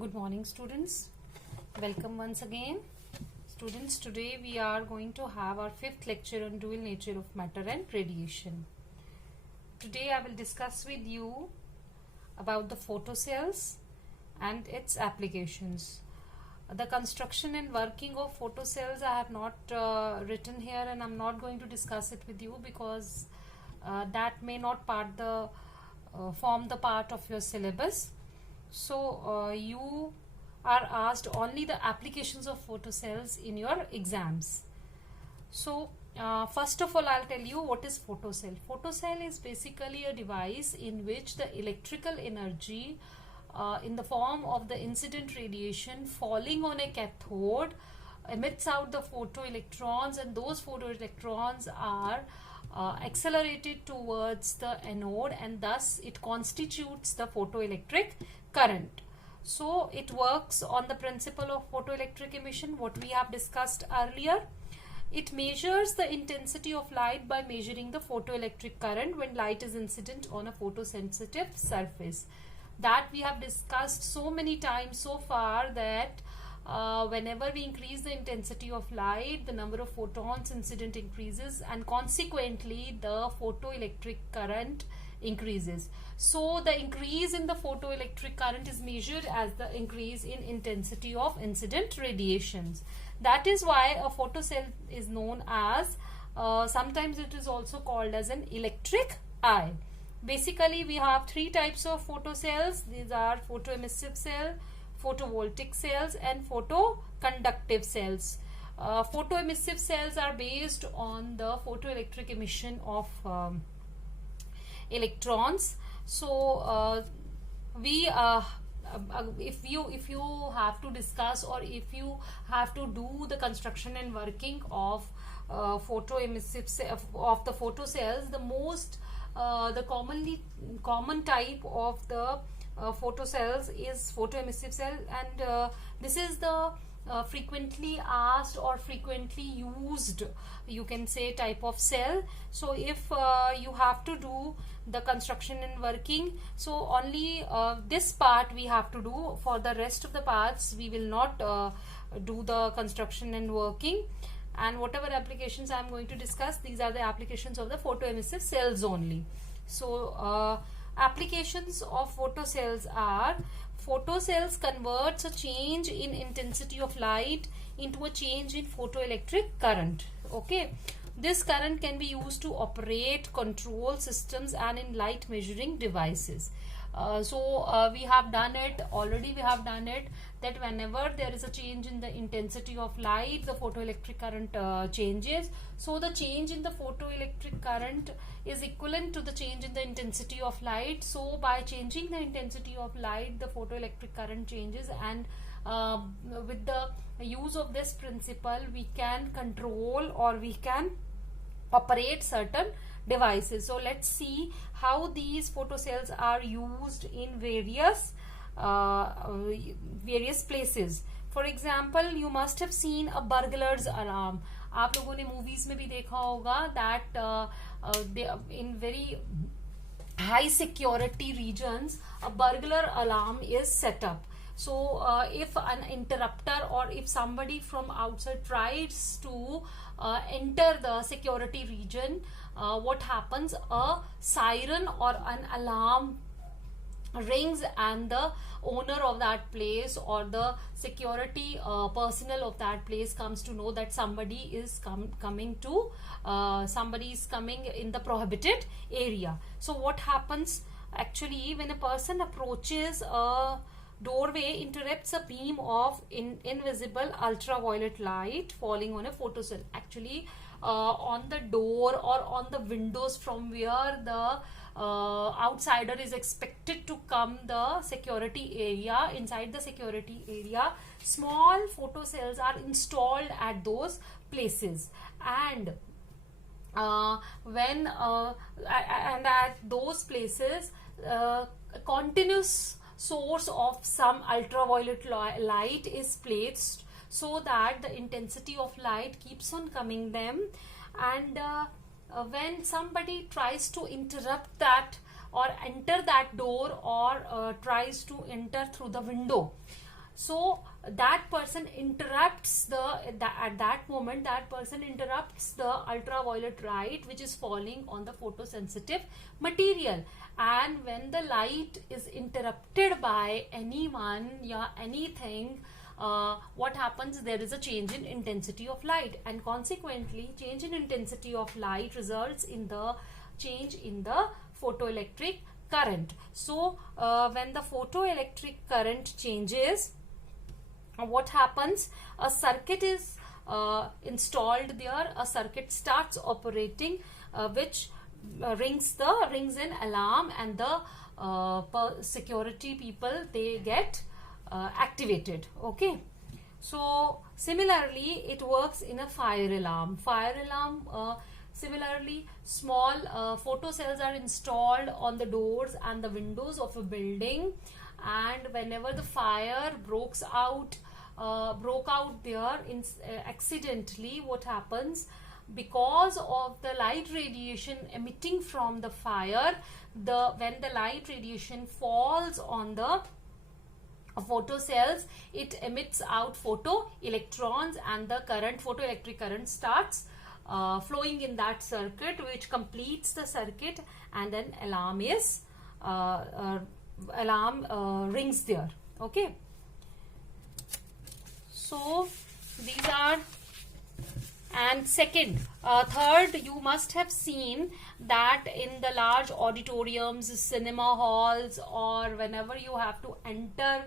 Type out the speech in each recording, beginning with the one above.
Good morning, students. Welcome once again. Students, today we are going to have our fifth lecture on dual nature of matter and radiation. Today I will discuss with you about the photocells and its applications. The construction and working of photocells I have not written here, and I'm not going to discuss it with you because that may not form the part of your syllabus. So you are asked only the applications of photocells in your exams. So first of all, I'll tell you what is photocell. Photocell is basically a device in which the electrical energy in the form of the incident radiation falling on a cathode emits out the photoelectrons, and those photoelectrons are accelerated towards the anode, and thus it constitutes the photoelectric current. So it works on the principle of photoelectric emission, what we have discussed earlier. It measures the intensity of light by measuring the photoelectric current when light is incident on a photosensitive surface. That we have discussed so many times so far that whenever we increase the intensity of light, the number of photons incident increases, and consequently the photoelectric current increases. So the increase in the photoelectric current is measured as the increase in intensity of incident radiations. That is why a photocell is known as, sometimes it is also called as an electric eye. Basically, we have three types of photocells. These are photoemissive cell, photovoltaic cells, and photoconductive cells. Photoemissive cells are based on the photoelectric emission of electrons. So if you have to discuss, or if you have to do the construction and working of of the photocells, the common type of the photocells is photoemissive cell, and this is the frequently asked or frequently used, you can say, type of cell. So if you have to do the construction and working, so only this part we have to do. For the rest of the parts we will not do the construction and working, and whatever applications I am going to discuss, these are the applications of the photoemissive cells only. So applications of photocells are: photocells converts a change in intensity of light into a change in photoelectric current. Okay, this current can be used to operate control systems and in light measuring devices. We have done it already. We have done it that whenever there is a change in the intensity of light, the photoelectric current changes. So the change in the photoelectric current is equivalent to the change in the intensity of light. So by changing the intensity of light, the photoelectric current changes, and with the use of this principle, we can control or we can operate certain devices. So let's see how these photocells are used in various places. For example, you must have seen a burglar's alarm. आप लोगों ने movies में भी देखा होगा that in very high security regions a burglar alarm is set up. So if an interrupter, or if somebody from outside tries to enter the security region, what happens? A siren or an alarm rings, and the owner of that place or the security personnel of that place comes to know that somebody is coming in the prohibited area. So what happens? Actually, when a person approaches a doorway, interrupts a beam of invisible ultraviolet light falling on a photocell. Actually, on the door or on the windows from where the outsider is expected to come the security area, inside the security area, small photocells are installed at those places, and at those places a continuous source of some ultraviolet light is placed, so that the intensity of light keeps on coming them, and when somebody tries to interrupt that or enter that door, or tries to enter through the window, So that person interrupts at that moment that person interrupts the ultraviolet light which is falling on the photosensitive material. And when the light is interrupted by anyone, yeah, anything, what happens? There is a change in intensity of light, and consequently change in intensity of light results in the change in the photoelectric current. So when the photoelectric current changes, what happens? A circuit is installed there, a circuit starts operating, which rings an alarm, and the security people, they get activated. Okay, so similarly it works in a fire alarm. Similarly, small photocells are installed on the doors and the windows of a building, and whenever the fire broke out there accidentally, what happens? Because of the light radiation emitting from the fire, when the light radiation falls on the photocells, it emits out photoelectrons, and the photoelectric current starts flowing in that circuit, which completes the circuit, and then alarm rings there. Okay, so these are. And third, you must have seen that in the large auditoriums, cinema halls, or whenever you have to enter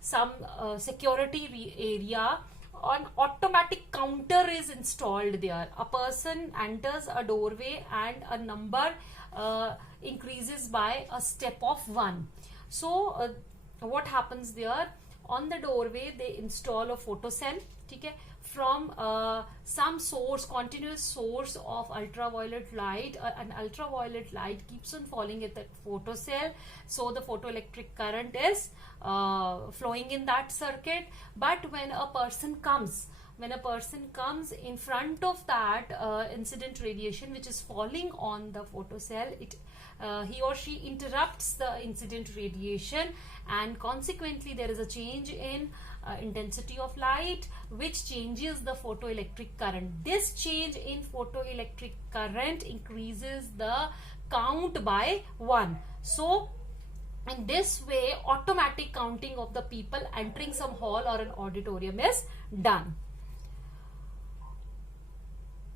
some security area, an automatic counter is installed there. A person enters a doorway and a number increases by a step of 1. So what happens there? On the doorway they install a photocell, okay, from some continuous source of ultraviolet light. An ultraviolet light keeps on falling at that photocell, so the photoelectric current is flowing in that circuit. But when a person comes in front of that incident radiation which is falling on the photocell, he or she interrupts the incident radiation, and consequently there is a change in intensity of light, which changes the photoelectric current. This change in photoelectric current increases the count by 1. So in this way, automatic counting of the people entering some hall or an auditorium is done.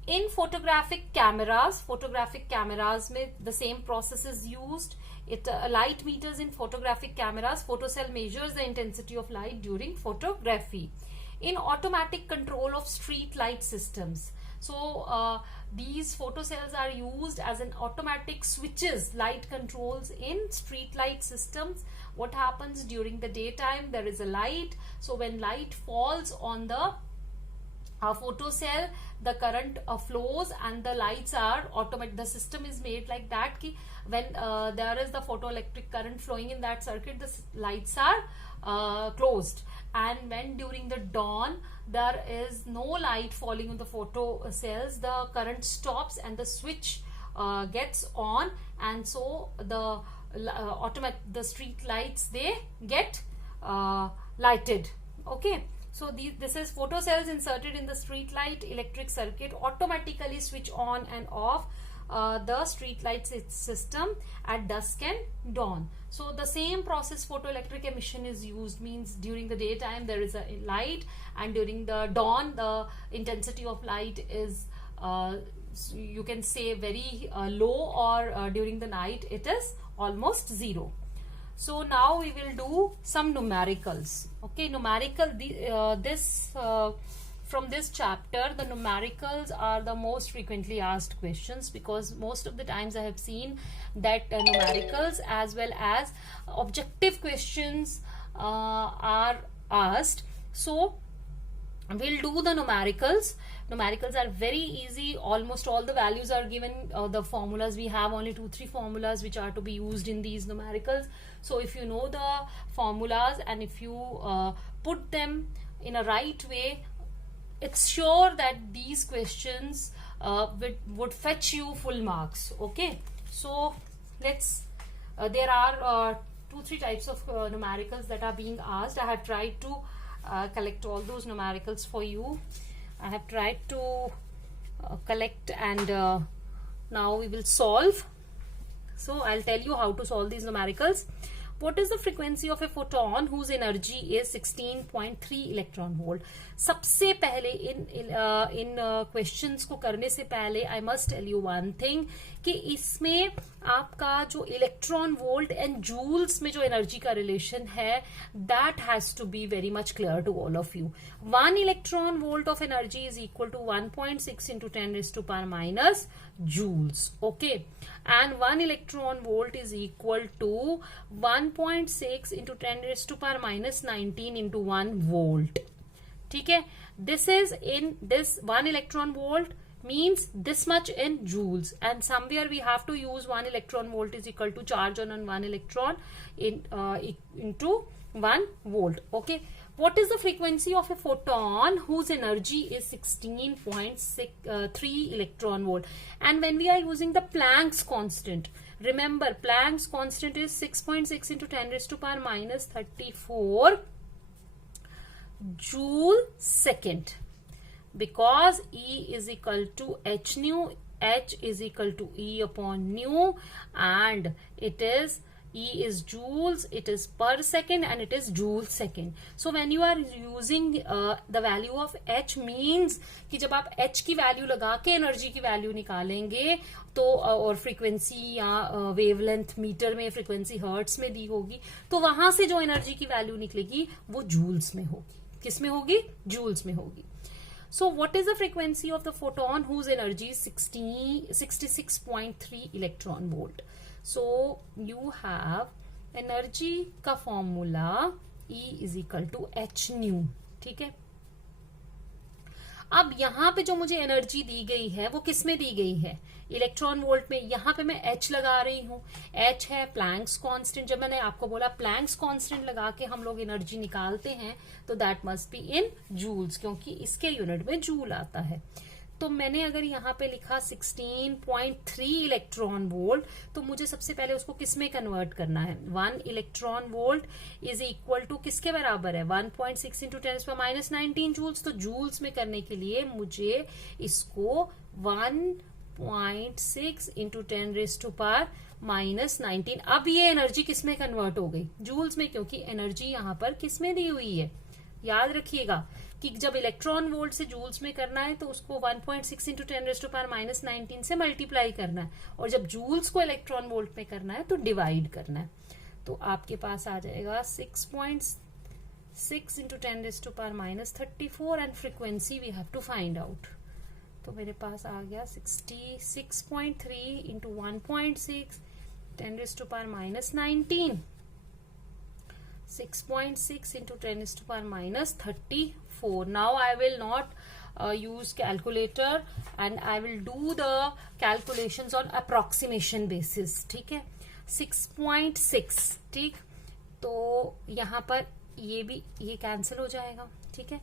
In photographic cameras में the same process is used. Light meters in photographic cameras, photocell measures the intensity of light during photography. In automatic control of street light systems, so these photocells are used as an automatic switches, light controls in street light systems. What happens? During the daytime there is a light, so when light falls on the photocell, the current flows and the lights are automatic. The system is made like that ki when there is the photoelectric current flowing in that circuit, the lights are closed, and when during the dawn there is no light falling on the photocells, the current stops and the switch gets on, and so the the street lights, they get lighted. Okay, so this is photocells inserted in the street light electric circuit automatically switch on and off the street light system at dusk and dawn. So the same process photoelectric emission is used, means during the daytime there is a light, and during the dawn the intensity of light is you can say very low, or during the night it is almost 0. So now we will do some numericals. Okay, from this chapter, the numericals are the most frequently asked questions, because most of the times I have seen that numericals as well as objective questions are asked. So we'll do the numericals. Numericals are very easy. Almost all the values are given. The formulas, we have only 2-3 formulas which are to be used in these numericals. So if you know the formulas and if you put them in a right way, it's sure that these questions would fetch you full marks. Okay, so let's there are 2-3 types of numericals that are being asked. I have tried to collect all those numericals for you. I have tried to collect, and now we will solve. So I'll tell you how to solve these numericals. What is the frequency of a photon whose energy is 16.3 electron volt? सबसे पहले इन questions को करने से पहले I must tell you one thing कि इसमें आपका जो इलेक्ट्रॉन वोल्ट एंड जूल्स में जो एनर्जी का रिलेशन है, that has to be very much clear to all of you. 1 electron volt of energy is equal to 1.6 into 10 raised to power minus joules. Okay, and 1 electron volt is equal to 1.6 into 10 raised to power minus 19 into 1 volt. ठीक है, this is in this 1 electron volt means this much in joules, and somewhere we have to use 1 electron volt is equal to charge on 1 electron into 1 volt. Okay, what is the frequency of a photon whose energy is 16.3 electron volt? And when we are using the Planck's constant, remember Planck's constant is 6.6 into 10 raised to power minus 34 joule second, because E is equal to h nu, h is equal to E upon nu, and it is E is joules, it is per second, and it is joule second. So when you are using the value of h means कि जब आप h की value लगा के energy की value निकालेंगे तो, और फ्रीक्वेंसी या वेवलेंथ मीटर में, फ्रीक्वेंसी हर्ट्स में दी होगी, तो वहां से जो एनर्जी की वैल्यू निकलेगी वो जूल्स में होगी. किस में होगी? जूल्स में होगी. So what is the frequency of the photon whose energy is 66.3 electron volt? So you have energy का formula E is equal to h nu. ठीक है, अब यहां पे जो मुझे एनर्जी दी गई है वो किस में दी गई है? इलेक्ट्रॉन वोल्ट में. यहां पे मैं h लगा रही हूं. h है प्लैंक्स कांस्टेंट. जब मैंने आपको बोला प्लैंक्स कांस्टेंट लगा के हम लोग एनर्जी निकालते हैं तो that must be in joules, क्योंकि इसके यूनिट में जूल आता है. तो मैंने अगर यहाँ पे लिखा 16.3 इलेक्ट्रॉन वोल्ट, तो मुझे सबसे पहले उसको किस में कन्वर्ट करना है? 1 electron volt is equal to किसके बराबर है? 1.6 इंटू 10 पर माइनस 19 जूल्स. तो जूल्स में करने के लिए मुझे इसको 1.6 into 10 raise to power minus 19. अब ये एनर्जी किस में कन्वर्ट हो गई? जूल्स में, क्योंकि एनर्जी यहाँ पर किस में दी हुई है? याद रखिएगा कि जब इलेक्ट्रॉन वोल्ट से जूल्स में करना है तो उसको 1.6 into 10 raise to power minus 19 से मल्टीप्लाई करना है, और जब जूल्स को इलेक्ट्रॉन वोल्ट में करना है तो डिवाइड करना है. तो आपके पास आ जाएगा 6.6 into 10 raise to power minus 34, and frequency we have to find out. तो मेरे पास आ गया 66.3 into 1.6 10 raise to power minus 19, 6.6 into 10 is to power minus 34. Now I will not use calculator, and I will do the calculations on approximation basis. ठीक है, 6.6. ठीक, तो यहाँ पर ये कैंसिल हो जाएगा. ठीक है,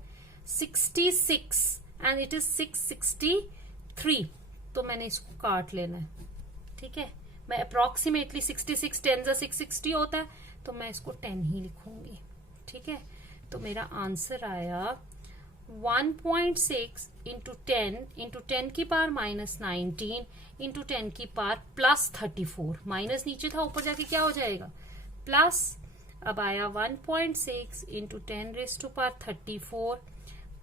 66 and it is 663. तो मैंने इसको काट लेना है. ठीक है, मैं अप्रोक्सीमेटली 66 10 से 660 होता है, तो मैं इसको 10 ही लिखूंगी. ठीक है, तो मेरा आंसर आया 1.6 इंटू 10 की पावर माइनस 19 इंटू 10 की पावर प्लस 34. माइनस नीचे था, ऊपर जाके क्या हो जाएगा? प्लस. अब आया 1.6 into 10 raise to power 34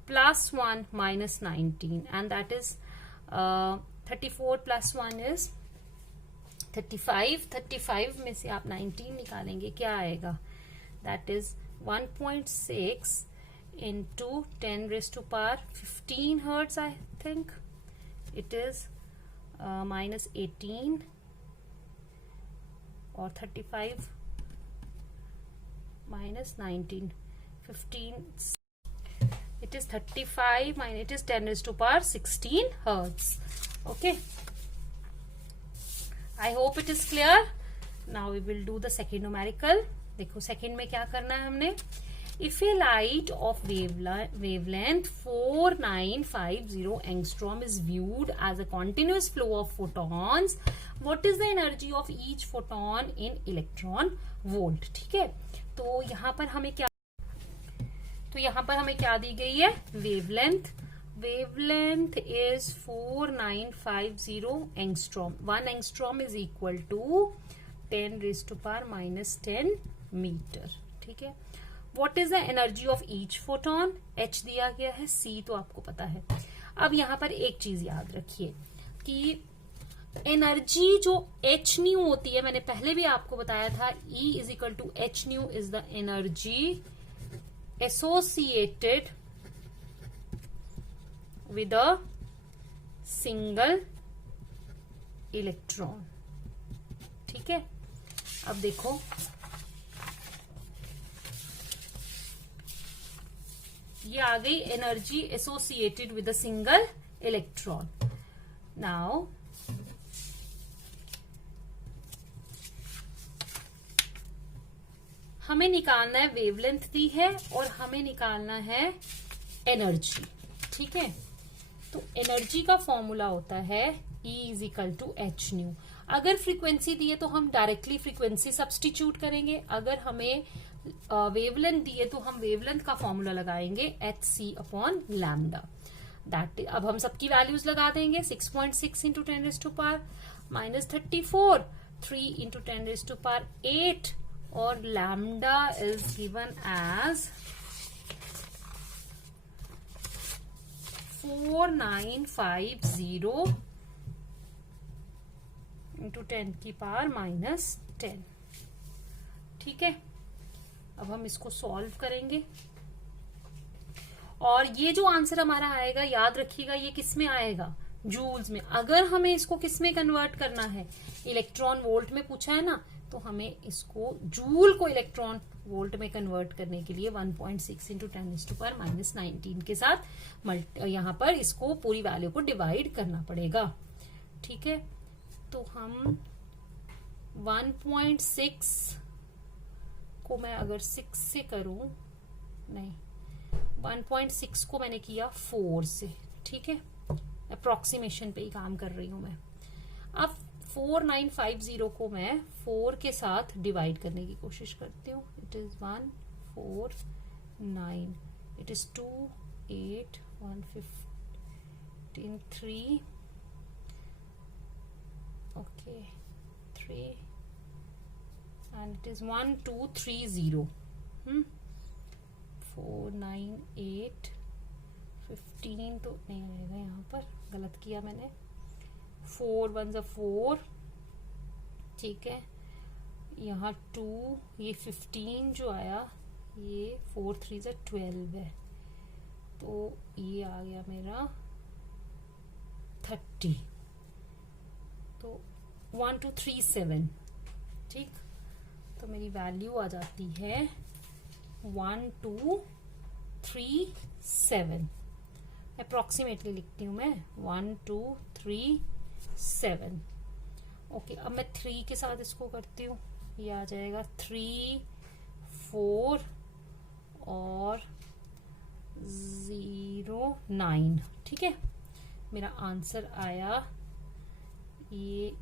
plus 1 minus 19, and that is 34 plus 1 is 35. 35 में से आप 19 निकालेंगे, क्या आएगा? That is 1.6 into 10 raise to power 15 hertz. I think it is minus 18 और 35 minus 19 15. It is 35 minus it is 10 raised to power 16 hertz. Okay. I hope it is clear. Now we will do the second numerical. देखो second में क्या करना है हमने? If a light of wavelength 4950 angstrom is viewed as a continuous flow of photons, what is the energy of each photon in electron volt? ठीक है, तो यहाँ पर हमें क्या दी गई है? Wavelength is 4950 angstrom. 1 angstrom is equal to 10 raised to power minus 10 meter. ठीक है. What is the energy of each photon? H दिया गया है, C तो आपको पता है. अब यहाँ पर एक चीज याद रखिए कि एनर्जी जो h न्यू होती है, मैंने पहले भी आपको बताया था, E is equal to h nu is the energy associated with a single electron. ठीक है. अब देखो, ये आ गई energy associated with a single electron. Now हमें निकालना है, वेवलेंथ दी है और हमें निकालना है एनर्जी. ठीक है, तो एनर्जी का फॉर्मूला होता है E is equal to h nu. अगर फ्रीक्वेंसी दी है तो हम डायरेक्टली फ्रीक्वेंसी सब्सटीट्यूट करेंगे. अगर हमें वेवलेंथ दी है तो हम वेवलेंथ का फॉर्मूला लगाएंगे h c upon lambda. That अब हम सबकी वैल्यूज लगा देंगे. 6.6 into 10 raise to power minus 34, 3 into 10 raise to power 8 और lambda is given as 4950 into 10 की पावर माइनस 10. ठीक है, अब हम इसको सॉल्व करेंगे और ये जो आंसर हमारा आएगा, याद रखिएगा, ये किस में आएगा? जूल्स में. अगर हमें इसको किस में कन्वर्ट करना है? इलेक्ट्रॉन वोल्ट में पूछा है ना, तो हमें इसको जूल को इलेक्ट्रॉन वोल्ट में कन्वर्ट करने के लिए 1.6 इंटू 10 टू पावर माइनस 19 के साथ यहाँ पर इसको पूरी वैल्यू को डिवाइड करना पड़ेगा. ठीक है, तो हम 1.6 को मैं अगर 6 से करूं, नहीं, 1.6 को मैंने किया 4 से. ठीक है, अप्रोक्सीमेशन पे ही काम कर रही हूं मैं. अब 4950 को मैं 4 के साथ डिवाइड करने की कोशिश करती हूँ. It is 1 4 9, it is 2 8 1 15 3, okay 3 and it is 1 2 3 0. 4 9 8 15 तो नहीं आएगा, यहाँ पर गलत किया मैंने. 4 1 4, ठीक है, यहाँ 2, ये 15 जो आया, ये 4 3 12 है, तो ये आ गया मेरा 30. तो 1 2 3 7. ठीक, तो मेरी वैल्यू आ जाती है 1 2 3 7. अप्रोक्सीमेटली लिखती हूँ मैं, 1 2 3 7. ओके, अब मैं 3 के साथ इसको करती हूँ, ये आ जाएगा 3 4 और 0 9. ठीक है, मेरा आंसर आया, ये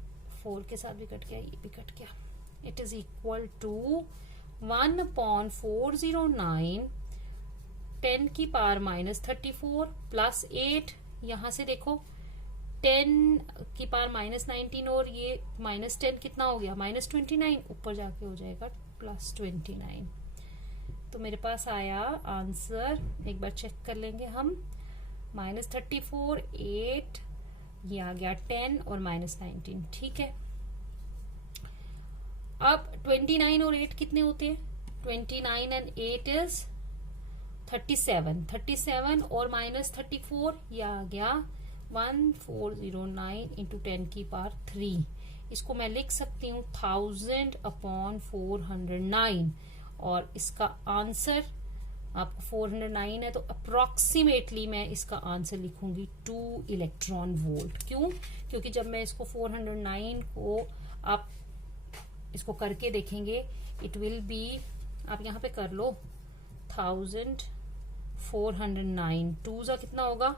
4 के साथ भी कट गया, ये भी कट गया. इट इज इक्वल टू 1/409 10 की पावर माइनस 34 प्लस 8. यहां से देखो 10 की पावर माइनस 19 और ये माइनस 10 कितना हो गया? माइनस 29. ऊपर जाके हो जाएगा प्लस 29. तो मेरे पास आया आंसर, एक बार चेक कर लेंगे हम, माइनस 34 8, ये आ गया 10 और माइनस 19. ठीक है, अब 29 और 8 कितने होते हैं? 29 एंड 8 इज 37. 37 और माइनस 34, ये आ गया 1409 इंटू 10 की पावर 3. इसको मैं लिख सकती हूँ 1000/409 और इसका आंसर आपको 409 है, तो अप्रोक्सीमेटली मैं इसका आंसर लिखूंगी 2 इलेक्ट्रॉन वोल्ट. क्यों? क्योंकि जब मैं इसको 409 को आप इसको करके देखेंगे, इट विल बी, आप यहाँ पे कर लो, 2409, 2 ज़ा कितना होगा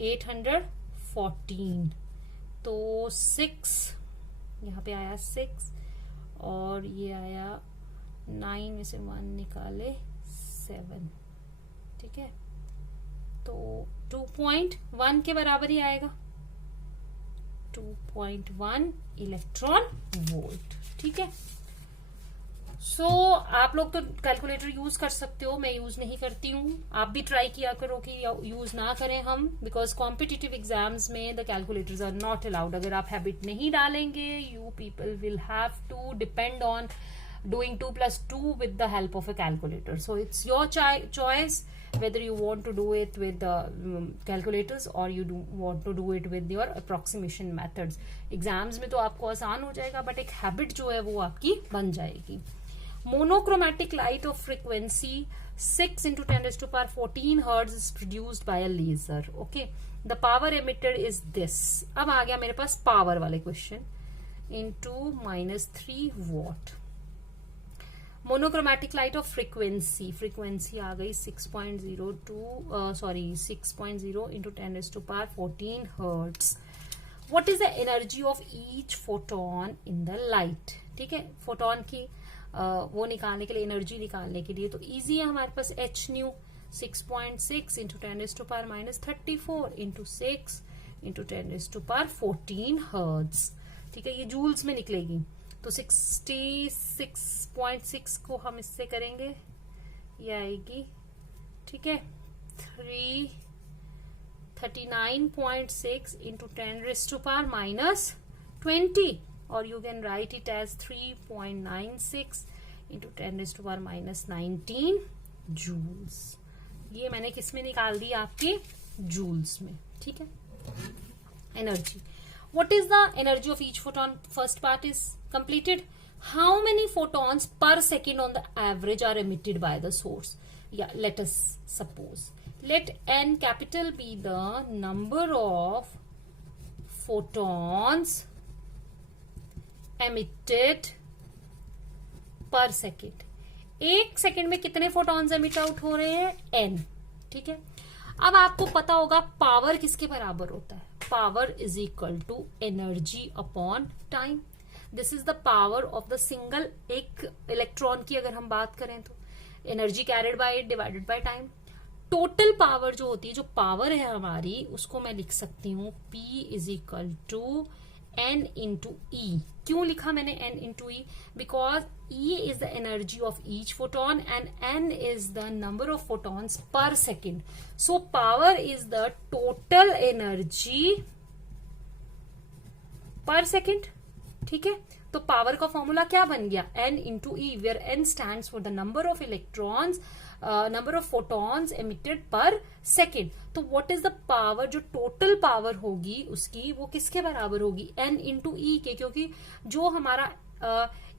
814, तो 6 यहाँ पे आया 6 और ये आया 9 में से 1 निकाले 7, ठीक है, तो 2.1 के बराबर ही आएगा, 2.1 इलेक्ट्रॉन वोल्ट, ठीक है। सो आप लोग तो कैलकुलेटर यूज कर सकते हो, मैं यूज नहीं करती हूँ, आप भी ट्राई किया करो कि यूज ना करें हम, बिकॉज कॉम्पिटिटिव एग्जाम्स में the calculators are not allowed. अगर आप हैबिट नहीं डालेंगे, you people will have to depend on doing 2 plus 2 with the help of a calculator. So it's your choice whether you want to do it with the calculators or you want to do it with your approximation methods. Exams में तो आपको आसान हो जाएगा, but एक habit जो है वो आपकी बन जाएगी. Monochromatic light of frequency 6 into 10 raised to power 14 hertz is produced by a laser. Okay, the power emitted is this. अब आ गया मेरे पास power वाले question. Into -3 watt. Monochromatic light of frequency आ गई 6.0 into 10 raised to power 14 hertz. What is the energy of each photon in the light? ठीक है, फोटोन की वो निकालने के लिए, एनर्जी निकालने के लिए तो इजी है हमारे पास H nu 6.6 into 10 raised to power -34 into 6 into 10 raised to power 14 hertz. ठीक है, ये जूल्स में निकलेगी, तो 66.6 को हम इससे करेंगे, ये आएगी, ठीक है, 39.6 इंटू 10 raised to power -20, और you can write it as 3.96 into 10 raised to power -19 joules. ये मैंने किस में निकाल दी? आपके जूल्स में, ठीक है. Energy, what is the energy of each photon? First part is completed. How many photons per second on the average are emitted by the source? Yeah, let us suppose. Let n capital be the number of photons emitted per second. एक second में कितने photons emit out हो रहे हैं? n. ठीक है, अब आपको पता होगा पावर किसके बराबर होता है. Power is equal to energy upon time. This is the power of the single, एक इलेक्ट्रॉन की अगर हम बात करें तो energy carried by it divided by time. Total power जो होती है, जो पावर है हमारी, उसको मैं लिख सकती हूँ P is equal to N into E. क्यों लिखा मैंने N into E? Because E is the energy of each photon and N is the number of photons per second. So power is the total energy per second. ठीक है, तो power का formula क्या बन गया? N into E, where N stands for the number of electrons, number of photons emitted per second. तो what is the power? जो total power होगी उसकी, वो किसके बराबर होगी? N into E के, क्योंकि जो हमारा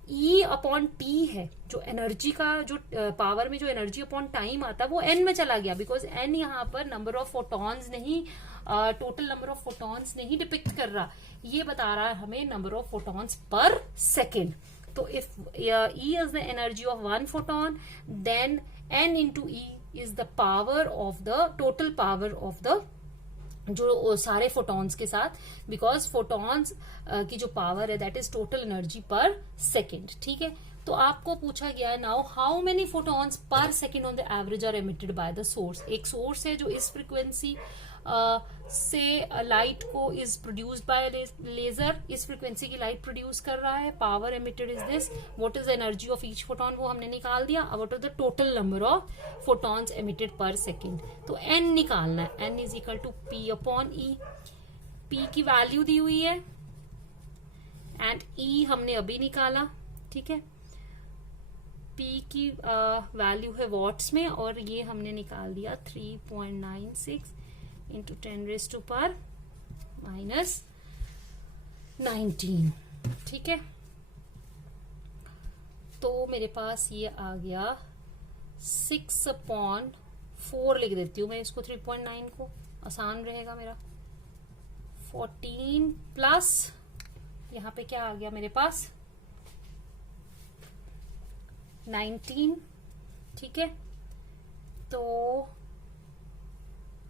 E अपॉन टी है, जो एनर्जी का, जो पावर में जो एनर्जी अपॉन टाइम आता है, वो N में चला गया, बिकॉज N यहाँ पर नंबर ऑफ फोटॉन्स नहीं, टोटल नंबर ऑफ फोटॉन्स नहीं डिपिक्ट कर रहा, ये बता रहा है हमें number of photons per second. तो if E is the energy of one photon, then N into E is the power of the total power of the जो सारे फोटॉन्स के साथ, बिकॉज फोटॉन्स की जो पावर है that is total energy per second. ठीक है, तो आपको पूछा गया है now how many photons per second on the average are emitted by the source. एक सोर्स है जो इस फ्रीक्वेंसी से लाइट को इज प्रोड्यूस्ड बाय लेजर, इस फ्रीक्वेंसी की लाइट प्रोड्यूस कर रहा है. Power emitted is this. What is the energy of each photon, वो हमने निकाल दिया. What is the total number of photons emitted per second, तो n निकालना है. n is equal to P upon E. P की वैल्यू दी हुई है एंड E हमने अभी निकाला. ठीक है, P की वैल्यू है वॉट्स में और ये हमने निकाल दिया 3.96 इंटू 10 raised to power -19. ठीक है, तो मेरे पास ये आ गया 6/4. लिख देती हूँ मैं इसको, 3.9 को, आसान रहेगा मेरा. 14 प्लस यहाँ पे क्या आ गया मेरे पास 19. ठीक है, तो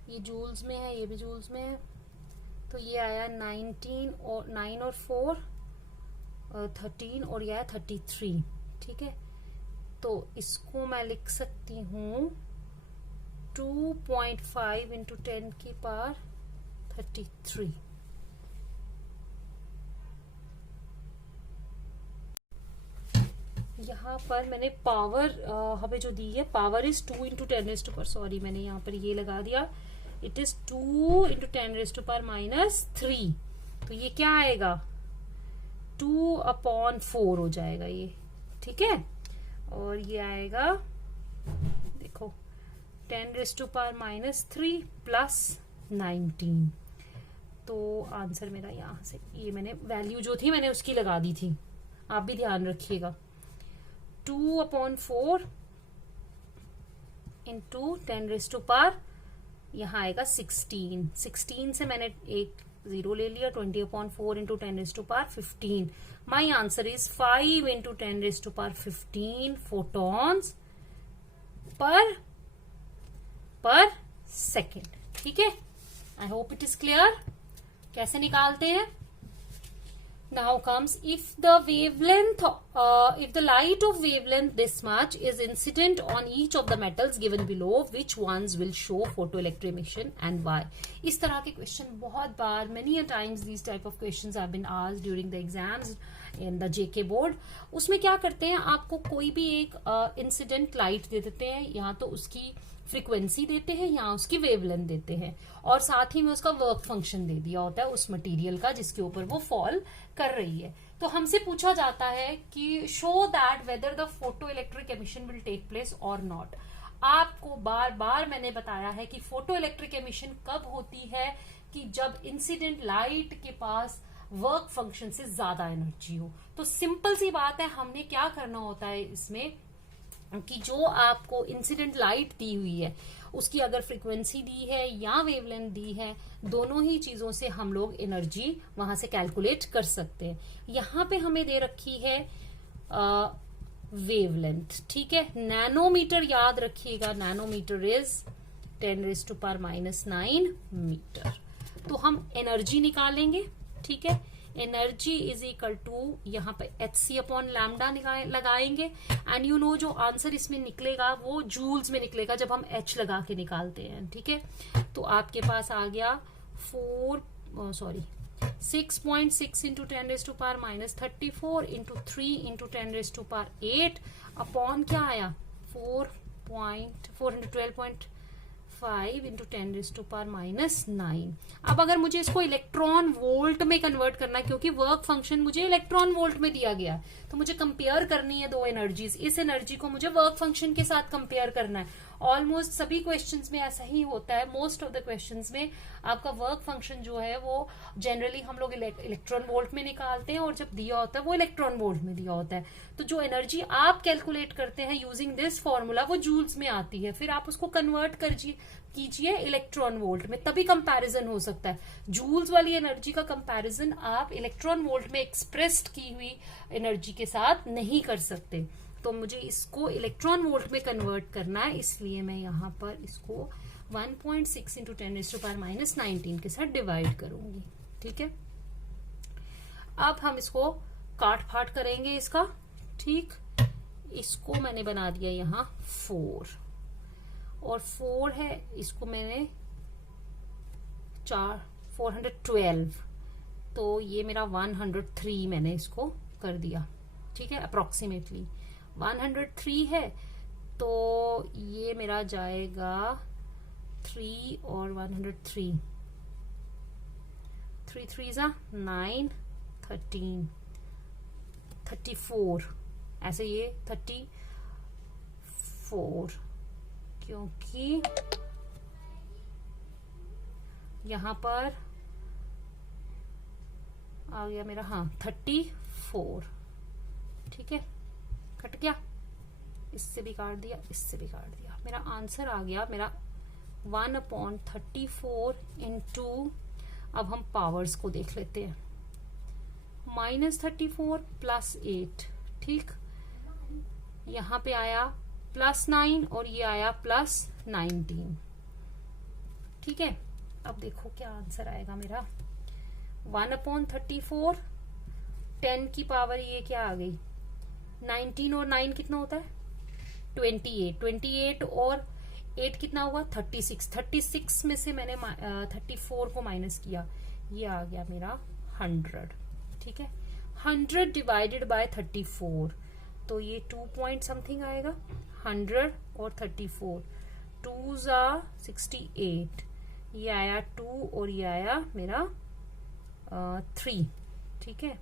ये जूल्स में है, ये भी जूल्स में है, तो ये आया 19 और 9 और 4 13 और ये आया 33। ठीक है, तो इसको मैं लिख सकती हूँ 2.5 इंटू 10 की पावर 33। यहाँ पर मैंने पावर हमें जो दी है, power is 2 into 10 raise to power, sorry मैंने यहाँ पर ये लगा दिया, it is 2 into 10 raise to power -3। तो ये क्या आएगा, 2/4 हो जाएगा ये। ठीक है, और ये आएगा देखो 10 रेज़ टू पावर -3 प्लस 19। तो आंसर मेरा यहाँ से, ये मैंने वैल्यू जो थी मैंने उसकी लगा दी थी, आप भी ध्यान रखिएगा। 2/4 इंटू 10 रेज़ टू पावर, यहाँ आएगा 16। 16 से मैंने एक 0 ले लिया, 20/4 into 10 raise to power 15। My answer is 5 into 10 raise to power 15 photons per second. ठीक है, I hope it is clear. कैसे निकालते हैं? Now comes, if the light of wavelength this much is incident on each of the metals given below, which ones will show photoelectric emission and why? इस तरह के question बहुत बार, many a times these type of questions have been asked during the exams in the JK board। उसमें क्या करते हैं, आपको कोई भी एक इंसिडेंट लाइट दे देते हैं, यहाँ तो उसकी फ्रीक्वेंसी देते हैं, यहाँ उसकी वेवलेंथ देते हैं, और साथ ही में उसका वर्क फंक्शन दे दिया होता है उस मटेरियल का जिसके ऊपर वो फॉल कर रही है। तो हमसे पूछा जाता है कि show that whether the photo electric emission will take place और नॉट। आपको बार बार मैंने बताया है कि फोटो इलेक्ट्रिक एमिशन कब होती है, कि जब इंसिडेंट लाइट के पास वर्क फंक्शन से ज्यादा एनर्जी हो। तो सिंपल सी बात है, हमने क्या करना होता है इसमें कि जो आपको इंसिडेंट लाइट दी हुई है उसकी अगर फ्रीक्वेंसी दी है या वेवलेंथ दी है, दोनों ही चीजों से हम लोग एनर्जी वहां से कैलकुलेट कर सकते हैं। यहाँ पे हमें दे रखी है वेवलेंथ। ठीक है, नैनोमीटर याद रखिएगा, nanometre is 10 raise to power -9 metre. तो हम एनर्जी निकालेंगे। ठीक है, एनर्जी इज इक्वल टू यहाँ पे hc/λ लगाएंगे, एंड यू नो जो आंसर इसमें निकलेगा वो जूल्स में निकलेगा जब हम h लगा के निकालते हैं। ठीक है, तो आपके पास आ गया 6.6 into 10 raise to power -34 into 3 into 10 raise to power 8 upon क्या आया 412.5 इंटू 10 रेज़ टू पावर -9। अब अगर मुझे इसको इलेक्ट्रॉन वोल्ट में कन्वर्ट करना है, क्योंकि वर्क फंक्शन मुझे इलेक्ट्रॉन वोल्ट में दिया गया, तो मुझे कंपेयर करनी है दो एनर्जीज। इस एनर्जी को मुझे वर्क फंक्शन के साथ कंपेयर करना है। ऑलमोस्ट सभी क्वेश्चंस में ऐसा ही होता है, मोस्ट ऑफ द क्वेश्चंस में आपका वर्क फंक्शन जो है वो जनरली हम लोग इलेक्ट्रॉन वोल्ट में निकालते हैं, और जब दिया होता है वो इलेक्ट्रॉन वोल्ट में दिया होता है। तो जो एनर्जी आप कैलकुलेट करते हैं यूजिंग दिस फॉर्मूला वो जूल्स में आती है, फिर आप उसको कन्वर्ट कीजिए इलेक्ट्रॉन वोल्ट में, तभी कंपैरिजन हो सकता है। जूल्स वाली एनर्जी का कंपैरिजन आप इलेक्ट्रॉन वोल्ट में एक्सप्रेस्ड की हुई एनर्जी के साथ नहीं कर सकते। तो मुझे इसको इलेक्ट्रॉन वोल्ट में कन्वर्ट करना है, इसलिए मैं यहाँ पर इसको 1.6 इंटू 10 रेज़ टू पावर -19 के साथ डिवाइड करूंगी। ठीक है, अब हम इसको काट फाट करेंगे इसका। ठीक, इसको मैंने बना दिया यहाँ 4 और 4 है, इसको मैंने 412, तो ये मेरा 103 मैंने इसको कर दिया। ठीक है, अप्रोक्सीमेटली 103 है, तो ये मेरा जाएगा 3 और 103, 3 3 9 13 34, ऐसे ये 34, क्योंकि यहां पर आ गया मेरा 34। ठीक है, कट गया, इससे भी काट दिया, इससे भी काट दिया, मेरा आंसर आ गया मेरा 1/34 इंटू, अब हम पावर्स को देख लेते हैं, -34 +8। ठीक, यहाँ पे आया +9 और ये आया 19। ठीक है, अब देखो क्या आंसर आएगा मेरा। 1/34, 10 की पावर ये क्या आ गई, 19 और 9 कितना होता है 28, 28 और 8 कितना हुआ 36, 36 में से मैंने 34 को माइनस किया, ये आ गया मेरा 100। ठीक है, 100 डिवाइडेड बाय 34, तो ये 2 पॉइंट समथिंग आएगा। 100 और 34, 2 ज़ा 68, ये आया 2 और ये आया मेरा 3। ठीक है,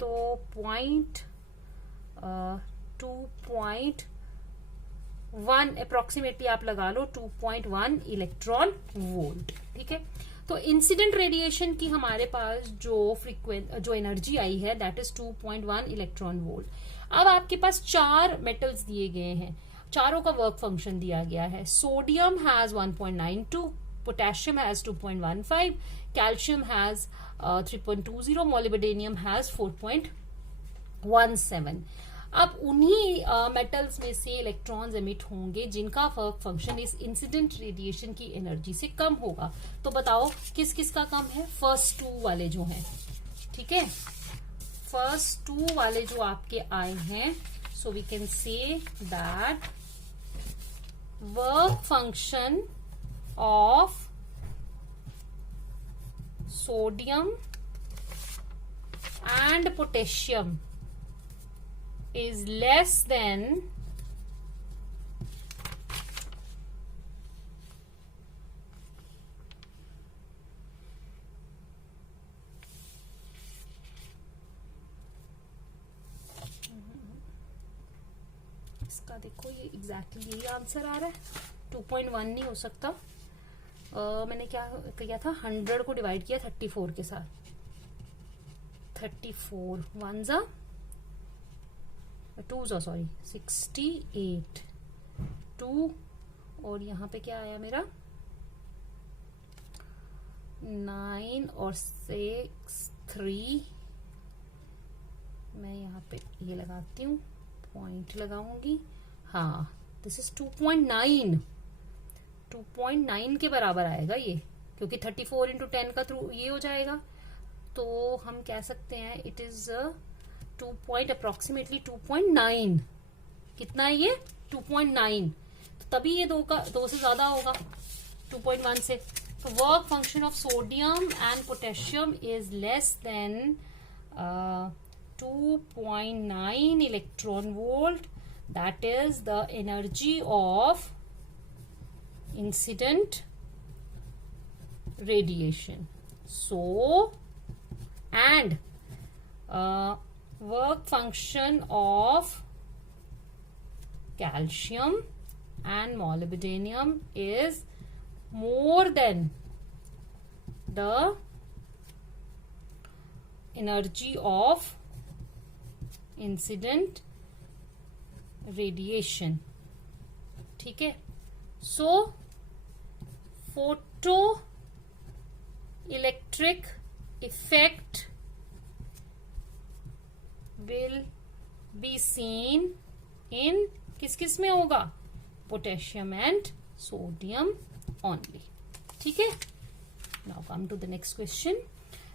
तो 2.1 अप्रोक्सीमेटली आप लगा लो 2.1 इलेक्ट्रॉन वोल्ट। ठीक है, तो इंसिडेंट रेडिएशन की हमारे पास जो एनर्जी आई है दैट इज 2.1 इलेक्ट्रॉन वोल्ट। अब आपके पास 4 मेटल्स दिए गए हैं, चारों का वर्क फंक्शन दिया गया है। Sodium has 1.92, potassium has 2.15, calcium has 3.20, molybdenum has 4.17। अब उन्हीं मेटल्स में से इलेक्ट्रॉन्स एमिट होंगे जिनका वर्क फंक्शन इस इंसिडेंट रेडिएशन की एनर्जी से कम होगा। तो बताओ किस किस का कम है, फर्स्ट 2 वाले जो हैं। ठीक है, फर्स्ट 2 वाले जो आपके आए हैं, so we can say that work function of sodium and potassium is less than इसका देखो ये एग्जैक्टली यही आंसर आ रहा है, 2.1 नहीं हो सकता। मैंने क्या किया था, 100 को डिवाइड किया 34 के साथ, 34 1 ज़ा 2 ज़ा सॉरी 68, 2 और यहाँ पे क्या आया मेरा 9 और 6 3, मैं यहाँ पे ये लगाती हूँ, पॉइंट लगाऊंगी। हाँ, दिस इज 2.9 के बराबर आएगा ये, क्योंकि 34 इंटू 10 का थ्रू ये हो जाएगा। तो हम कह सकते हैं इट इज 2.अप्रोक्सीमेटली 2.9। कितना है ये 2.9, तो तभी ये 2 से ज्यादा होगा 2.1 से। तो work function of sodium and potassium is less than 2.9 electron volt, that is the energy of incident radiation. So, and work function of calcium and molybdenum is more than the energy of incident radiation. ठीक है, so photoelectric effect will be seen in किस में होगा, potassium and sodium only. ठीक है, now come to the next question.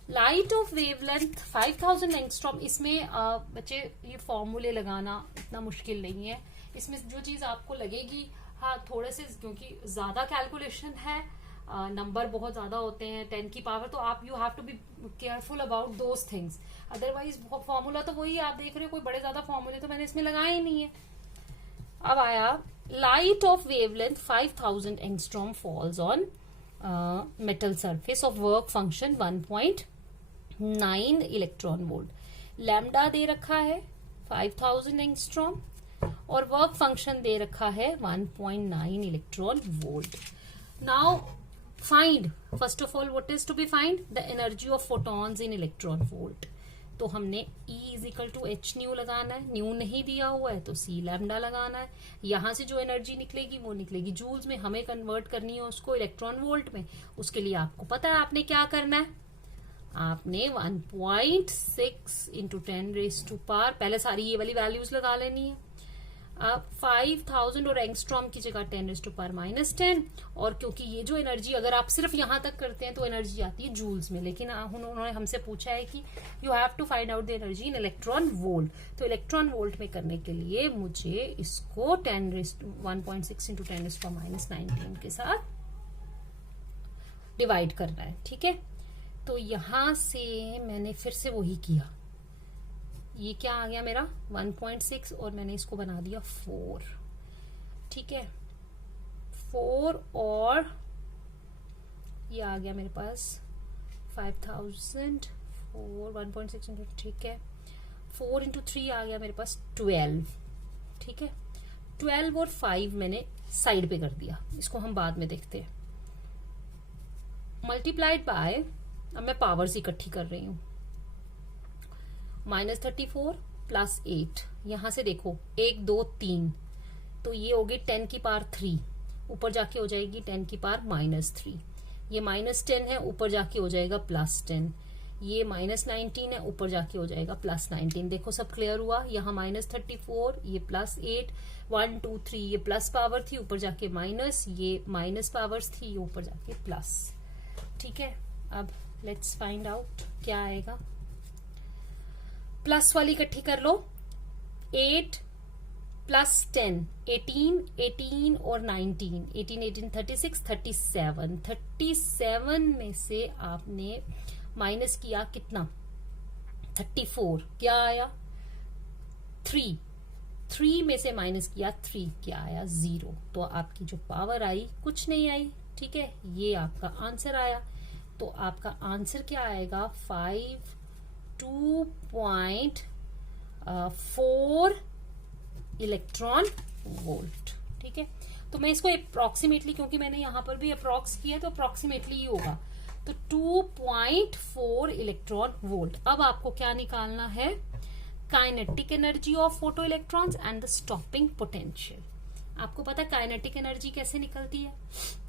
Light of wavelength 5000 angstrom, इसमें बच्चे ये फॉर्मूले लगाना इतना मुश्किल नहीं है। इसमें जो चीज आपको लगेगी, हाँ थोड़े से क्योंकि ज्यादा कैलकुलेशन है, नंबर बहुत ज्यादा होते हैं 10 की पावर, तो आप you have to be careful about those things. Otherwise formula तो वही आप देख रहे हो, कोई बड़े ज्यादा फॉर्मूले तो मैंने इसमें लगाए ही नहीं है। अब आया light of wavelength 5000 angstrom falls on metal surface of work function 1.9 electron volt. Lambda दे रखा है 5000 एंगस्ट्रॉम और वर्क फंक्शन दे रखा है 1.9 electron volt. Now find, first of all what is to be find the energy of photons in electron volt. तो हमने E is equal to h nu लगाना है, न्यू नहीं दिया हुआ है तो C लैम्डा लगाना है। यहां से जो एनर्जी निकलेगी वो निकलेगी जूल्स में, हमें कन्वर्ट करनी है उसको इलेक्ट्रॉन वोल्ट में। उसके लिए आपको पता है आपने क्या करना है, आपने 1.6 इंटू 10 रेज टू पावर, पहले सारी ये वाली वैल्यूज लगा लेनी है। अब 5000 और एंगस्ट्रॉम की जगह 10⁻⁻10। और क्योंकि ये जो एनर्जी अगर आप सिर्फ यहां तक करते हैं तो एनर्जी आती है जूल्स में, लेकिन उन्होंने हमसे पूछा है कि you have to find out the energy in electron volt. तो इलेक्ट्रॉन वोल्ट में करने के लिए मुझे इसको 1.6 इंटू 10⁻⁻19 के साथ डिवाइड करना है। ठीक है, तो यहां से मैंने फिर से वही किया, ये क्या आ गया मेरा 1.6 और मैंने इसको बना दिया 4। ठीक है, 4 और ये आ गया मेरे पास 5000 4 1.6 इंटू, ठीक है 4 इंटू 3 आ गया मेरे पास 12। ठीक है, 12 और 5 मैंने साइड पे कर दिया, इसको हम बाद में देखते हैं। मल्टीप्लाइड बाय, अब मैं पावर्स इकट्ठी कर रही हूं, -34 प्लस 8, यहां से देखो 1 2 3, तो ये होगी 10 की पावर 3, ऊपर जाके हो जाएगी 10 की पावर -3, ये -10 है, ऊपर जाके हो जाएगा +10, ये -19 है, ऊपर जाके हो जाएगा +19। देखो सब क्लियर हुआ, यहाँ -34, ये +8, 1 2 3, ये प्लस पावर थी, ऊपर जाके माइनस, ये माइनस पावर्स थी, ये ऊपर जाके प्लस। ठीक है, अब लेट्स फाइंड आउट क्या आएगा। प्लस वाली इकट्ठी कर लो, 8 प्लस 10 18, 18 और 19, 18 18 36 37, 37 में से आपने माइनस किया कितना 34, क्या आया 3, 3 में से माइनस किया 3, क्या आया 0। तो आपकी जो पावर आई कुछ नहीं आई। ठीक है, ये आपका आंसर आया। तो आपका आंसर क्या आएगा 2.4 इलेक्ट्रॉन वोल्ट। ठीक है, तो मैं इसको अप्रोक्सीमेटली, क्योंकि मैंने यहां पर भी अप्रोक्स किया तो अप्रोक्सीमेटली ही होगा, तो 2.4 इलेक्ट्रॉन वोल्ट। अब आपको क्या निकालना है, kinetic energy of photo electrons and the stopping potential. आपको पता है काइनेटिक एनर्जी कैसे निकलती है।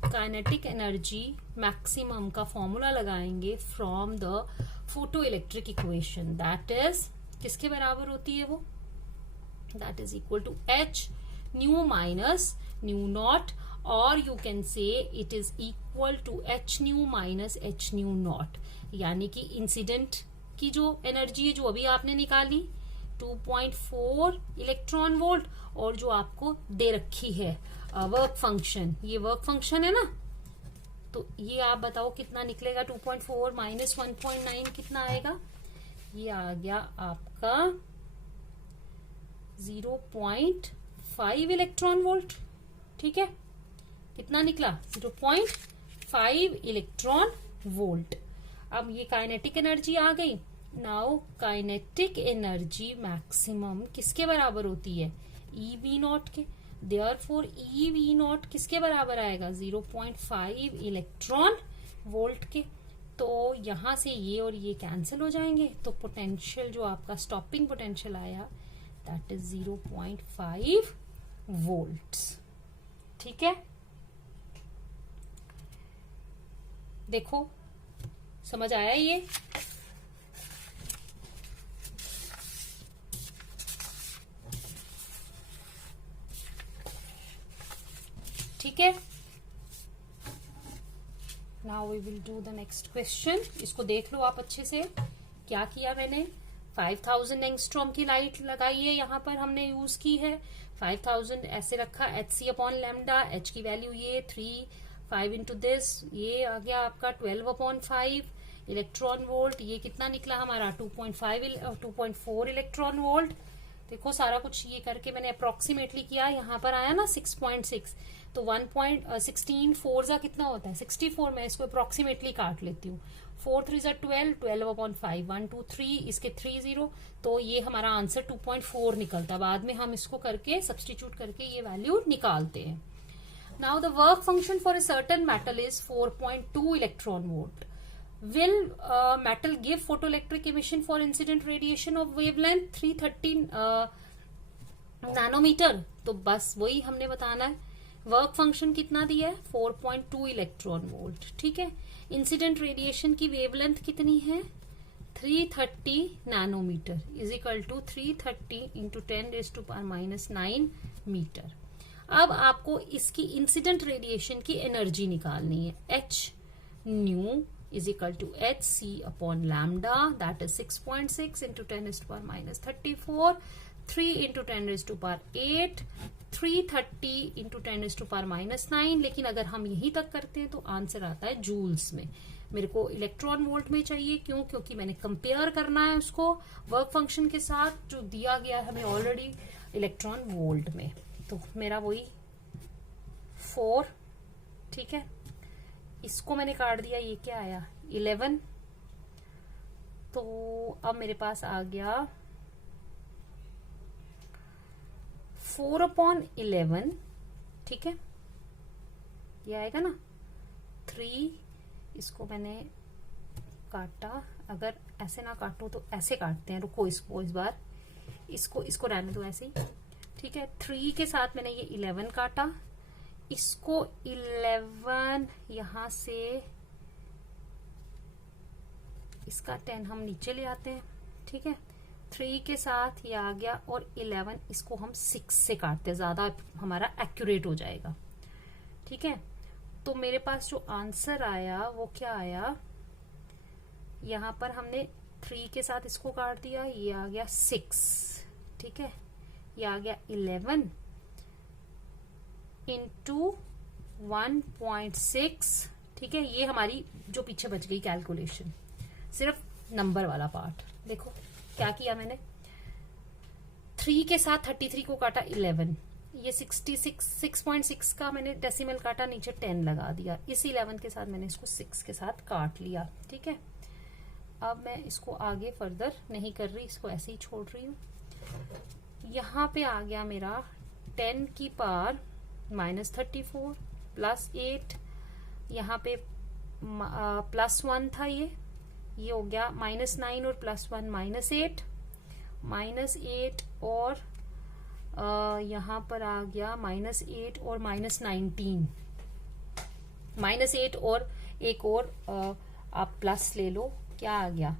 काइनेटिक एनर्जी मैक्सिमम का फॉर्मूला लगाएंगे from the photo electric equation, that is किसके बराबर होती है वो, that is equal to H nu minus nu naught, और you can say it is equal to H nu minus H nu naught. यानी कि इंसिडेंट की जो एनर्जी है जो अभी आपने निकाली 2.4 इलेक्ट्रॉन वोल्ट, और जो आपको दे रखी है वर्क फंक्शन, ये वर्क फंक्शन है ना, तो ये आप बताओ कितना निकलेगा। 2.4 माइनस 1.9 कितना आएगा, ये आ गया आपका 0.5 इलेक्ट्रॉन वोल्ट। ठीक है, कितना निकला 0.5 इलेक्ट्रॉन वोल्ट। अब ये काइनेटिक एनर्जी आ गई। नाउ काइनेटिक एनर्जी मैक्सिमम किसके बराबर होती है, EV0 के। देयरफॉर EV0 किसके बराबर आएगा 0.5 इलेक्ट्रॉन वोल्ट के। तो यहां से ये और ये कैंसिल हो जाएंगे, तो पोटेंशियल जो आपका स्टॉपिंग पोटेंशियल आया दैट इज 0.5 वोल्ट्स। ठीक है, देखो समझ आया ये। ठीक है, now we will do the next question. इसको देख लो आप अच्छे से, क्या किया मैंने 5000 एंगस्ट्रॉम की लाइट लगाई है, यहां पर हमने यूज की है 5000 ऐसे रखा, Hc अपॉन लैम्डा, H की वैल्यू ये 3, 5 इंटू दिस, ये आ गया आपका 12/5 इलेक्ट्रॉन वोल्ट। ये कितना निकला हमारा 2.4 इलेक्ट्रॉन वोल्ट। देखो सारा कुछ ये करके मैंने अप्रोक्सीमेटली किया, यहाँ पर आया ना 6.6, तो 1.16 4 जा कितना होता है 64, मैं इसको अप्रोक्सीमेटली काट लेती हूँ। 4 3 जा 12, 12/5, 1 2 3, इसके 3 0, तो ये हमारा आंसर 2.4 निकलता है। बाद में हम इसको करके सब्सटीट्यूट करके ये वैल्यू निकालते हैं। Now the work function for a certain metal is 4.2 electron volt. Will metal give photoelectric emission for incident radiation of wavelength 330 nanometre? तो बस वही हमने बताना है। वर्क फंक्शन कितना दिया है 4.2 इलेक्ट्रॉन वोल्ट। ठीक है, इंसिडेंट रेडिएशन की वेवलेंथ कितनी है 330 nanometre is equal to 330 into 10⁻⁹ metre. अब आपको इसकी इंसिडेंट रेडिएशन की एनर्जी निकालनी है। H nu is equal to hc upon lambda, that is 6.6 into 10 raised to power minus 34, 3 into 10 raised to power 8, 330 into 10 raised to power minus 9। लेकिन अगर हम यहीं तक करते हैं तो आंसर आता है जूल्स में। मेरे को इलेक्ट्रॉन वोल्ट में चाहिए, क्यों? क्योंकि मैंने कंपेयर करना है उसको वर्क फंक्शन के साथ जो दिया गया है हमें ऑलरेडी इलेक्ट्रॉन वोल्ट में। तो मेरा वही 4, ठीक है, इसको मैंने काट दिया, ये क्या आया 11। तो अब मेरे पास आ गया 4/11, ठीक है, ये आएगा ना 3। इसको मैंने काटा, अगर ऐसे ना काटूं तो ऐसे काटते हैं, रुको इसको इस बार इसको रहने दो ऐसे ही, ठीक है। 3 के साथ मैंने ये 11 काटा, इसको 11 यहां से इसका 10 हम नीचे ले आते हैं, ठीक है। 3 के साथ ये आ गया और 11 इसको हम 6 से काटते हैं, ज्यादा हमारा एक्यूरेट हो जाएगा, ठीक है। तो मेरे पास जो आंसर आया वो क्या आया, यहां पर हमने 3 के साथ इसको काट दिया, ये आ गया 6, ठीक है, ये आ गया 11 इंटू 1.6, ठीक है। ये हमारी जो पीछे बच गई कैलकुलेशन, सिर्फ नंबर वाला पार्ट। देखो क्या किया मैंने, 3 के साथ 33 को काटा 11, ये 6.6 का मैंने डेसिमल काटा, नीचे 10 लगा दिया, इस 11 के साथ मैंने इसको 6 के साथ काट लिया, ठीक है। अब मैं इसको आगे फर्दर नहीं कर रही, इसको ऐसे ही छोड़ रही हूं। यहां पे आ गया मेरा 10 की पावर -34 प्लस 8, यहाँ पे +1 था, ये हो गया -9 और +1 -8, -8 और यहाँ पर आ गया -8 और -19, -8 और एक और आप प्लस ले लो, क्या आ गया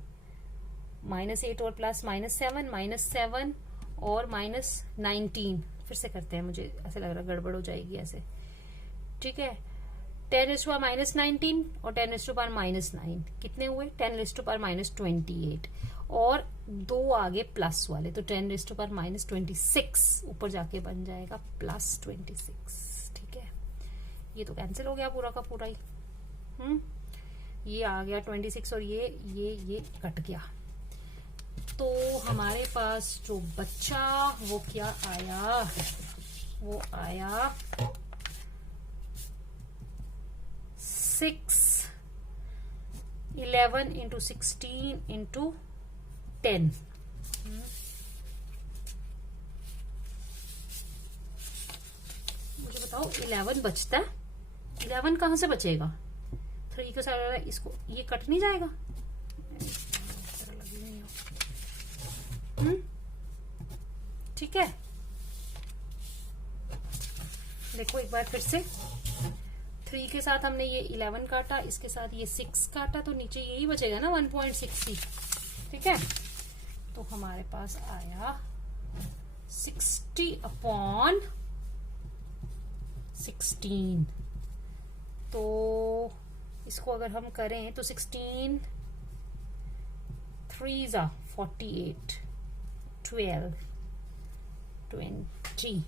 -8 और प्लस -7 और -19। फिर से करते हैं, मुझे ऐसे लग रहा है गड़बड़ हो जाएगी ऐसे, ठीक है। 10 raised to power -19 और 10 raised to power -9 कितने हुए, 10 raised to power -28 और 2 आगे प्लस वाले, तो 10 raised to power -26 ऊपर जाके बन जाएगा +26, ठीक है। ये तो कैंसिल हो गया पूरा का पूरा ही, ये आ गया 26 और ये कट गया। तो हमारे पास जो बच्चा वो क्या आया, वो आया 11 into 16 into 10। मुझे बताओ 11 बचता है, 11 कहां से बचेगा, 3 के साथ इसको ये कट नहीं जाएगा, ठीक है। देखो एक बार फिर से, 3 के साथ हमने ये 11 काटा, इसके साथ ये 6 काटा, तो नीचे यही बचेगा ना 1.60, ठीक है। तो हमारे पास आया 60/16। तो इसको अगर हम करें तो 16 3s 48, 12, 20,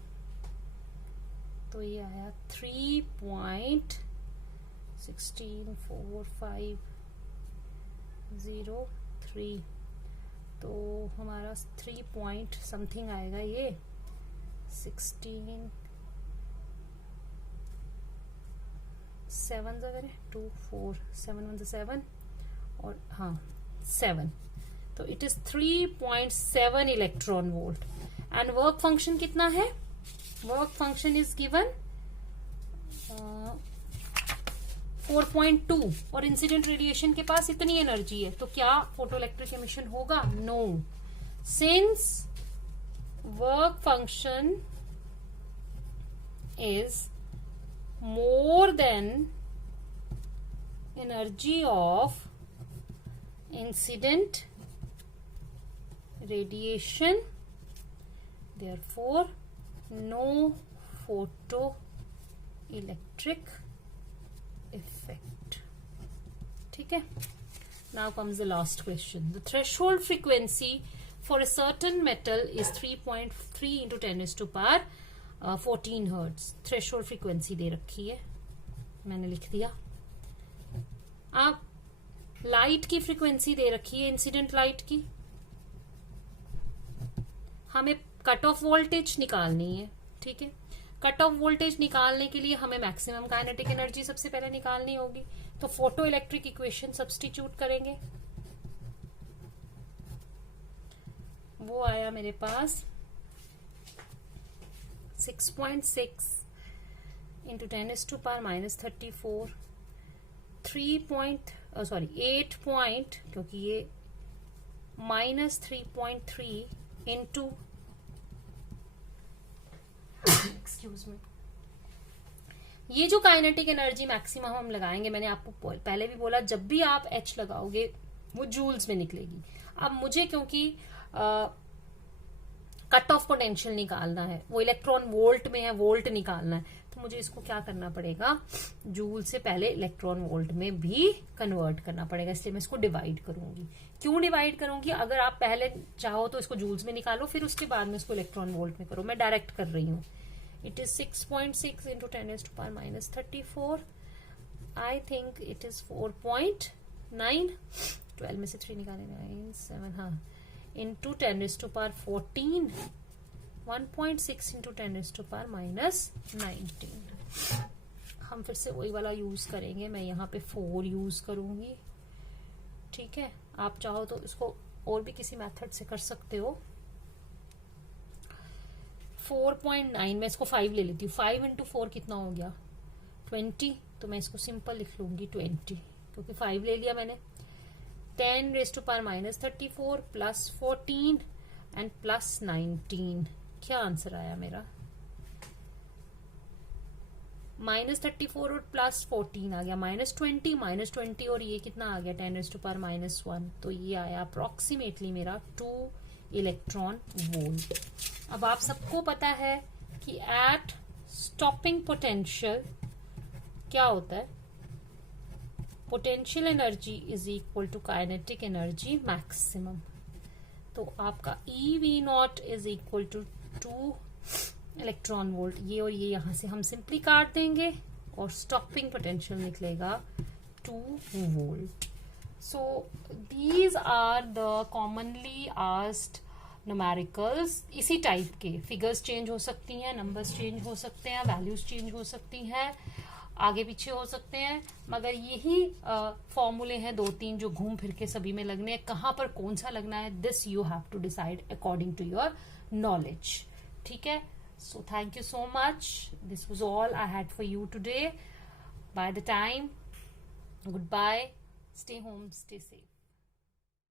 तो ये आया 3.16450 तो हमारा 3 पॉइंट समथिंग आएगा, ये 16 7 अगर 2 4 7 1 7 और हाँ 7, तो it is 3.7 electron volt. And work function कितना है, वर्क फंक्शन इज गिवन 4.2 और इंसिडेंट रेडिएशन के पास इतनी एनर्जी है, तो क्या फोटोइलेक्ट्रिक एमिशन होगा, no, since work function is more than energy of incident radiation, therefore no photoelectric effect. ठीक है. Now comes the last question. The threshold frequency for a certain metal is 3.3 into 10 raised to power 14 hertz. Threshold frequency दे रखी है, मैंने लिख दिया. आप light की frequency दे रखी है, इंसिडेंट लाइट की. हमें कट ऑफ वोल्टेज निकालनी है. ठीक है. कट ऑफ वोल्टेज निकालने के लिए हमें मैक्सिमम काइनेटिक एनर्जी सबसे पहले निकालनी होगी. तो फोटो इलेक्ट्रिक इक्वेशन सब्स्टिट्यूट करेंगे. वो आया मेरे पास 6.6 into 10 is to power minus 34 8 point, क्योंकि ये माइनस 3.3 इंटू एक्सक्यूज मी. ये जो काइनेटिक एनर्जी मैक्सिमम हम लगाएंगे, मैंने आपको पहले भी बोला, जब भी आप H लगाओगे वो जूल्स में निकलेगी. अब मुझे क्योंकि कट ऑफ पोटेंशियल निकालना है, वो इलेक्ट्रॉन वोल्ट में है, वोल्ट निकालना है, तो मुझे इसको क्या करना पड़ेगा, जूल से पहले इलेक्ट्रॉन वोल्ट में भी कन्वर्ट करना पड़ेगा. इसलिए मैं इसको डिवाइड करूंगी. क्यों डिवाइड करूंगी? अगर आप पहले चाहो तो इसको जूल्स में निकालो, फिर उसके बाद में इसको इलेक्ट्रॉन वोल्ट में करो. मैं डायरेक्ट कर रही हूँ. It is 6.6 into 10 raised to power minus 34. I think it is 4.9. 12 में से 3 निकाले, 9 7, हाँ, into 10 raised to power 14. 1.6 into 10 raised to power minus 19. हम फिर से वही वाला यूज करेंगे. मैं यहाँ पे 4 यूज करूंगी. ठीक है. आप चाहो तो इसको और भी किसी मेथड से कर सकते हो. 4.9 मैं इसको 5 ले लेती हूँ. 5 इंटू 4 कितना हो गया? 20. तो मैं इसको सिंपल लिख लूंगी 20, क्योंकि 5 ले लिया मैंने. 10 raised to power minus 34 plus 14 and plus 19. क्या आंसर आया मेरा? माइनस 34 और प्लस 14 आ गया -20 और ये कितना आ गया 10 raised to power -1. तो ये आया अप्रोक्सीमेटली मेरा 2 इलेक्ट्रॉन वोल्ट. अब आप सबको पता है कि एट स्टॉपिंग पोटेंशियल क्या होता है? Potential energy is equal to kinetic energy maximum. तो आपका EV0 is equal to 2 electron volt. ये और ये यहां से हम सिंपली काट देंगे और स्टॉपिंग पोटेंशियल निकलेगा 2 volt. So these are the commonly asked numericals. इसी टाइप के फिगर्स चेंज हो सकती हैं, नंबर्स चेंज हो सकते हैं, वैल्यूज चेंज हो सकती हैं, आगे पीछे हो सकते हैं, मगर यही फॉर्मूले हैं 2-3 जो घूम फिर के सभी में लगने हैं. कहां पर कौन सा लगना है, this you have to decide according to your knowledge. ठीक है. So thank you so much. This was all I had for you today. By the time, goodbye. Stay home, stay safe.